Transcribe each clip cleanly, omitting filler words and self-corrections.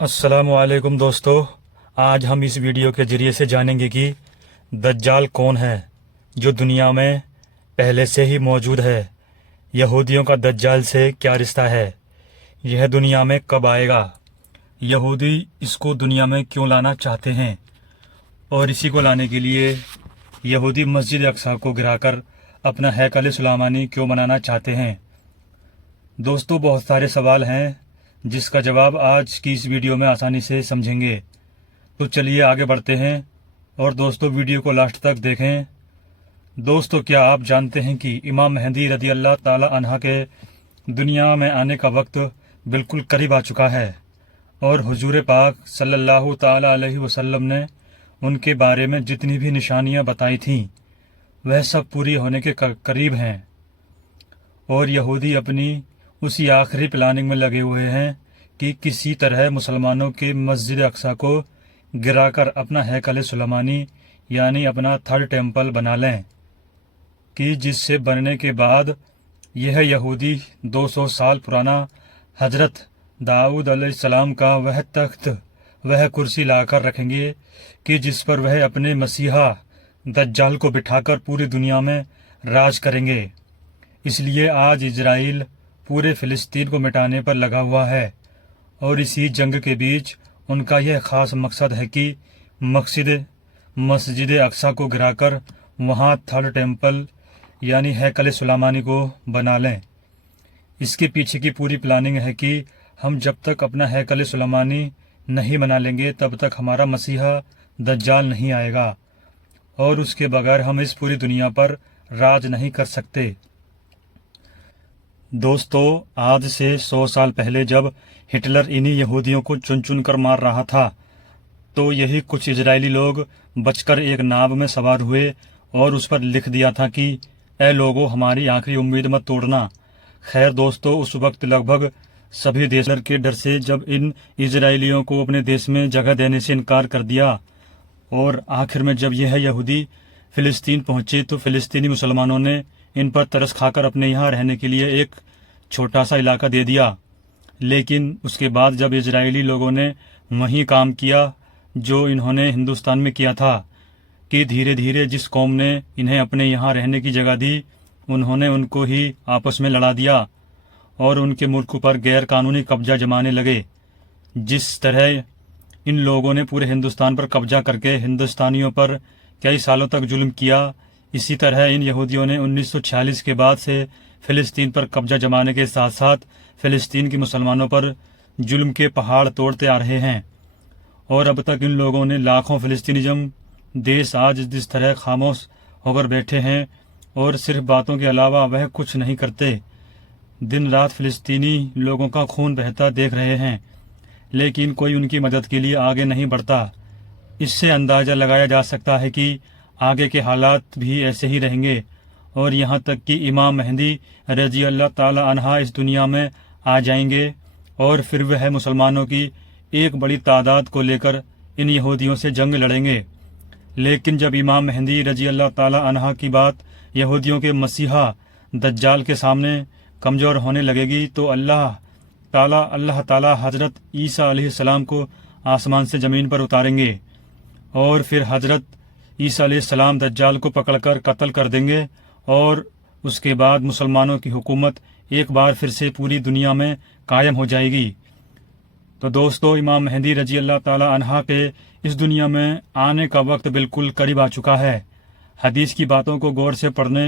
السلام علیکم دوستو، آج ہم اس ویڈیو کے ذریعے سے جانیں گے کہ دجال کون ہے جو دنیا میں پہلے سے ہی موجود ہے، یہودیوں کا دجال سے کیا رشتہ ہے، یہ دنیا میں کب آئے گا، یہودی اس کو دنیا میں کیوں لانا چاہتے ہیں، اور اسی کو لانے کے لیے یہودی مسجد اقصی کو گرا کر اپنا ہیکل سلیمانی کیوں بنانا چاہتے ہیں۔ دوستو، بہت سارے سوال ہیں جس کا جواب آج کی اس ویڈیو میں آسانی سے سمجھیں گے، تو چلیے آگے بڑھتے ہیں اور دوستو ویڈیو کو لاسٹ تک دیکھیں۔ دوستو، کیا آپ جانتے ہیں کہ امام مہدی رضی اللہ تعالی عنہ کے دنیا میں آنے کا وقت بالکل قریب آ چکا ہے، اور حضور پاک صلی اللہ تعالی علیہ وسلم نے ان کے بارے میں جتنی بھی نشانیاں بتائی تھیں وہ سب پوری ہونے کے قریب ہیں، اور یہودی اپنی اسی آخری پلاننگ میں لگے ہوئے ہیں کہ کسی طرح مسلمانوں کے مسجد اقصی کو گرا کر اپنا ہیکل سلیمانی یعنی اپنا تھرڈ ٹیمپل بنا لیں، کہ جس سے بننے کے بعد یہ یہودی 200 سال پرانا حضرت داؤد علیہ السلام کا وہ تخت، وہ کرسی لا کر رکھیں گے کہ جس پر وہ اپنے مسیحا دجال کو بٹھا کر پوری دنیا میں راج کریں گے۔ اس لیے آج اسرائیل پورے فلسطین کو مٹانے پر لگا ہوا ہے، اور اسی جنگ کے بیچ ان کا یہ خاص مقصد ہے کہ مسجد اقصی کو گرا کر وہاں تھرڈ ٹیمپل یعنی ہیکل سلیمانی کو بنا لیں۔ اس کے پیچھے کی پوری پلاننگ ہے کہ ہم جب تک اپنا ہیکل سلیمانی نہیں بنا لیں گے تب تک ہمارا مسیحا دجال نہیں آئے گا، اور اس کے بغیر ہم اس پوری دنیا پر راج نہیں کر سکتے۔ دوستو، آج سے 100 سال پہلے جب ہٹلر انہی یہودیوں کو چن چن کر مار رہا تھا تو یہی کچھ اسرائیلی لوگ بچ کر ایک ناو میں سوار ہوئے اور اس پر لکھ دیا تھا کہ اے لوگو، ہماری آخری امید مت توڑنا۔ خیر دوستو، اس وقت لگ بھگ سبھی دیشر کے ڈر سے جب ان اسرائیلیوں کو اپنے دیش میں جگہ دینے سے انکار کر دیا، اور آخر میں جب یہ یہودی فلسطین پہنچے تو فلسطینی مسلمانوں نے ان پر ترس کھا کر اپنے یہاں رہنے کے لیے ایک چھوٹا سا علاقہ دے دیا۔ لیکن اس کے بعد جب اسرائیلی لوگوں نے وہی کام کیا جو انہوں نے ہندوستان میں کیا تھا، کہ دھیرے دھیرے جس قوم نے انہیں اپنے یہاں رہنے کی جگہ دی انہوں نے ان کو ہی آپس میں لڑا دیا اور ان کے ملک پر غیر قانونی قبضہ جمانے لگے۔ جس طرح ان لوگوں نے پورے ہندوستان پر قبضہ کر کے ہندوستانیوں پر کئی سالوں تک ظلم کیا، اسی طرح ان یہودیوں نے 1946 کے بعد سے فلسطین پر قبضہ جمانے کے ساتھ ساتھ فلسطین کے مسلمانوں پر ظلم کے پہاڑ توڑتے آ رہے ہیں، اور اب تک ان لوگوں نے لاکھوں فلسطینی دیش آج جس طرح خاموش ہو کر بیٹھے ہیں اور صرف باتوں کے علاوہ وہ کچھ نہیں کرتے، دن رات فلسطینی لوگوں کا خون بہتا دیکھ رہے ہیں، لیکن کوئی ان کی مدد کے لیے آگے نہیں بڑھتا۔ اس سے اندازہ لگایا جا سکتا ہے کہ آگے کے حالات بھی ایسے ہی رہیں گے، اور یہاں تک کہ امام مہدی رضی اللہ تعالی عنہ اس دنیا میں آ جائیں گے، اور پھر وہ مسلمانوں کی ایک بڑی تعداد کو لے کر ان یہودیوں سے جنگ لڑیں گے۔ لیکن جب امام مہدی رضی اللہ تعالی عنہ کی بات یہودیوں کے مسیحا دجال کے سامنے کمزور ہونے لگے گی تو اللہ تعالی حضرت عیسیٰ علیہ السلام کو آسمان سے زمین پر اتاریں گے، اور پھر حضرت عیسیٰ علیہ السلام دجال کو پکڑ کر قتل کر دیں گے، اور اس کے بعد مسلمانوں کی حکومت ایک بار پھر سے پوری دنیا میں قائم ہو جائے گی۔ تو دوستو، امام مہدی رضی اللہ تعالی عنہ کے اس دنیا میں آنے کا وقت بالکل قریب آ چکا ہے۔ حدیث کی باتوں کو غور سے پڑھنے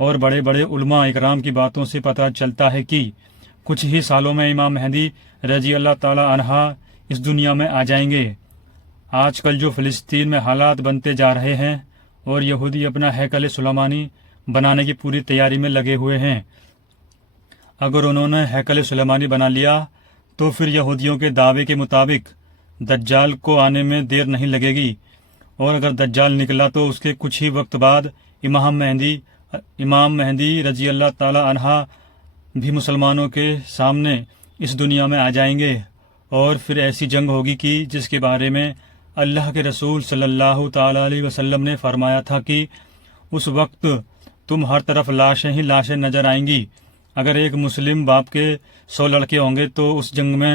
اور بڑے بڑے علماء اکرام کی باتوں سے پتہ چلتا ہے کہ کچھ ہی سالوں میں امام مہدی رضی اللہ تعالی عنہ اس دنیا میں آ جائیں گے۔ آج کل جو فلسطین میں حالات بنتے جا رہے ہیں اور یہودی اپنا ہیکل سلیمانی بنانے کی پوری تیاری میں لگے ہوئے ہیں، اگر انہوں نے ہیکل سلیمانی بنا لیا تو پھر یہودیوں کے دعوے کے مطابق دجال کو آنے میں دیر نہیں لگے گی، اور اگر دجال نکلا تو اس کے کچھ ہی وقت بعد امام مہدی رضی اللہ تعالی عنہ بھی مسلمانوں کے سامنے اس دنیا میں آ جائیں گے، اور پھر ایسی جنگ ہوگی کہ جس کے بارے میں اللہ کے رسول صلی اللہ تعالی علیہ وسلم نے فرمایا تھا کہ اس وقت تم ہر طرف لاشیں ہی لاشیں نظر آئیں گی۔ اگر ایک مسلم باپ کے 100 لڑکے ہوں گے تو اس جنگ میں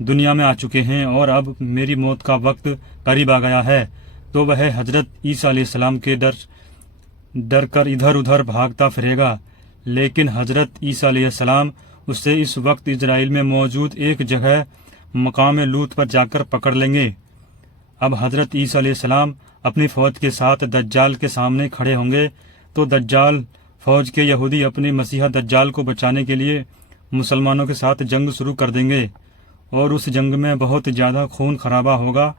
دنیا میں آ چکے ہیں اور اب میری موت کا وقت قریب آ گیا ہے، تو وہ حضرت عیسیٰ علیہ السلام کے ڈر کر ادھر ادھر بھاگتا پھرے گا، لیکن حضرت عیسیٰ علیہ السلام اسے اس وقت اسرائیل میں موجود ایک جگہ مقام لوط پر جا کر پکڑ لیں گے۔ اب حضرت عیسیٰ علیہ السلام اپنی فوج کے ساتھ دجال کے سامنے کھڑے ہوں گے، تو دجال فوج کے یہودی اپنی مسیحا دجال کو بچانے کے لیے مسلمانوں کے ساتھ جنگ شروع کر دیں گے، اور اس جنگ میں بہت زیادہ خون خرابہ ہوگا،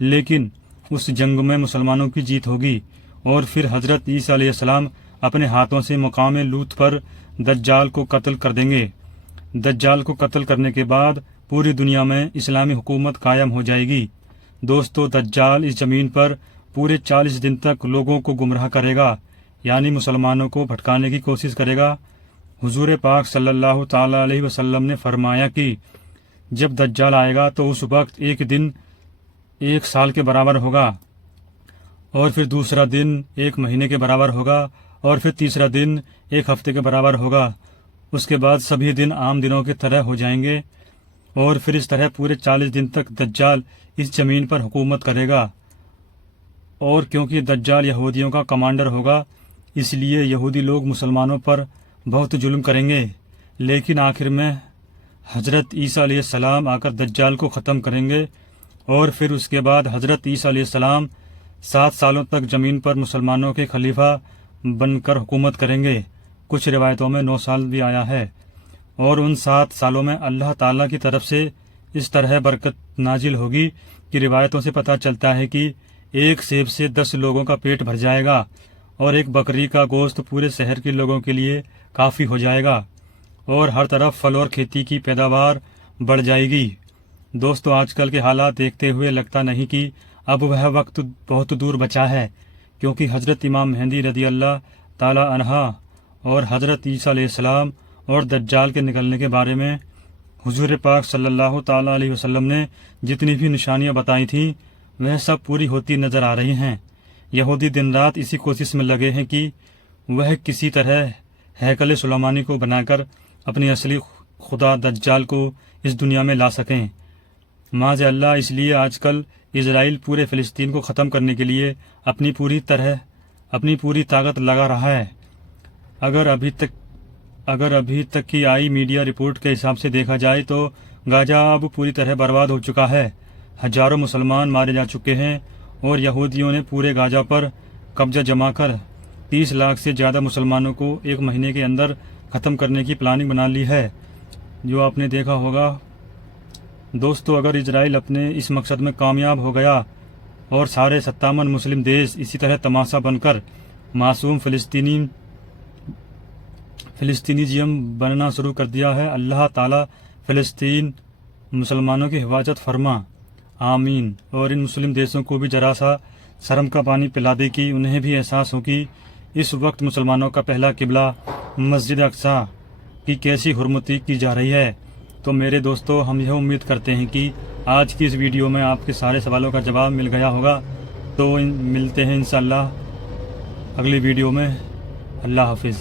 لیکن اس جنگ میں مسلمانوں کی جیت ہوگی، اور پھر حضرت عیسیٰ علیہ السلام اپنے ہاتھوں سے مقام لوط پر دجال کو قتل کر دیں گے۔ دجال کو قتل کرنے کے بعد پوری دنیا میں اسلامی حکومت قائم ہو جائے گی۔ دوستو، دجال اس زمین پر پورے 40 دن تک لوگوں کو گمراہ کرے گا، یعنی مسلمانوں کو بھٹکانے کی کوشش کرے گا۔ حضور پاک صلی اللہ تعالی علیہ وسلم نے فرمایا کہ جب دجال آئے گا تو اس وقت ایک دن 1 سال کے برابر ہوگا، اور پھر دوسرا دن 1 مہینے کے برابر ہوگا، اور پھر تیسرا دن 1 ہفتے کے برابر ہوگا۔ اس کے بعد سبھی دن عام دنوں کی طرح ہو جائیں گے، اور پھر اس طرح پورے 40 دن تک دجال اس زمین پر حکومت کرے گا۔ اور کیونکہ دجال یہودیوں کا کمانڈر ہوگا، اس لیے یہودی لوگ مسلمانوں پر بہت ظلم کریں گے، لیکن آخر میں حضرت عیسیٰ علیہ السلام آ کر دجال کو ختم کریں گے، اور پھر اس کے بعد حضرت عیسیٰ علیہ السلام 7 سالوں تک زمین پر مسلمانوں کے خلیفہ بن کر حکومت کریں گے۔ کچھ روایتوں میں 9 سال بھی آیا ہے، اور ان 7 سالوں میں اللہ تعالیٰ کی طرف سے اس طرح برکت نازل ہوگی کہ روایتوں سے پتہ چلتا ہے کہ 1 سیب سے 10 لوگوں کا پیٹ بھر جائے گا، اور 1 بکری کا گوشت پورے شہر کے لوگوں کے لیے کافی ہو جائے گا، اور ہر طرف پھل اور کھیتی کی پیداوار بڑھ جائے گی۔ دوستو، آج کل کے حالات دیکھتے ہوئے لگتا نہیں کہ اب وہ وقت بہت دور بچا ہے، کیونکہ حضرت امام مہدی رضی اللہ تعالی عنہ اور حضرت عیسیٰ علیہ السلام اور دجال کے نکلنے کے بارے میں حضور پاک صلی اللہ تعالی علیہ وسلم نے جتنی بھی نشانیاں بتائی تھیں وہ سب پوری ہوتی نظر آ رہی ہیں۔ یہودی دن رات اسی کوشش میں لگے ہیں کہ وہ کسی طرح ہیکل سلیمانی کو بنا کر اپنی اصلی خدا دجال کو اس دنیا میں لا سکیں۔ معاذ اللہ، اس لیے آج کل اسرائیل پورے فلسطین کو ختم کرنے کے لیے اپنی پوری طاقت لگا رہا ہے۔ اگر ابھی تک کی آئی میڈیا رپورٹ کے حساب سے دیکھا جائے تو غزہ اب پوری طرح برباد ہو چکا ہے، ہزاروں مسلمان مارے جا چکے ہیں، اور یہودیوں نے پورے غزہ پر قبضہ جما کر 30 لاکھ سے زیادہ مسلمانوں کو 1 مہینے کے اندر ختم کرنے کی پلاننگ بنا لی ہے، جو آپ نے دیکھا ہوگا۔ دوستو، اگر اسرائیل اپنے اس مقصد میں کامیاب ہو گیا اور سارے 57 مسلم دیش اسی طرح تماشا بن کر معصوم فلسطینیزم بننا شروع کر دیا ہے، اللہ تعالیٰ فلسطین مسلمانوں کی حفاظت فرما، آمین۔ اور ان مسلم دیشوں کو بھی ذرا سا شرم کا پانی پلا دے کہ انہیں بھی احساس ہو کہ اس وقت مسلمانوں کا پہلا قبلہ مسجد اقصی کی کیسی حرمتی کی جا رہی ہے۔ تو میرے دوستو، ہم یہ امید کرتے ہیں کہ آج کی اس ویڈیو میں آپ کے سارے سوالوں کا جواب مل گیا ہوگا۔ تو ملتے ہیں انشاءاللہ اگلی ویڈیو میں۔ اللہ حافظ۔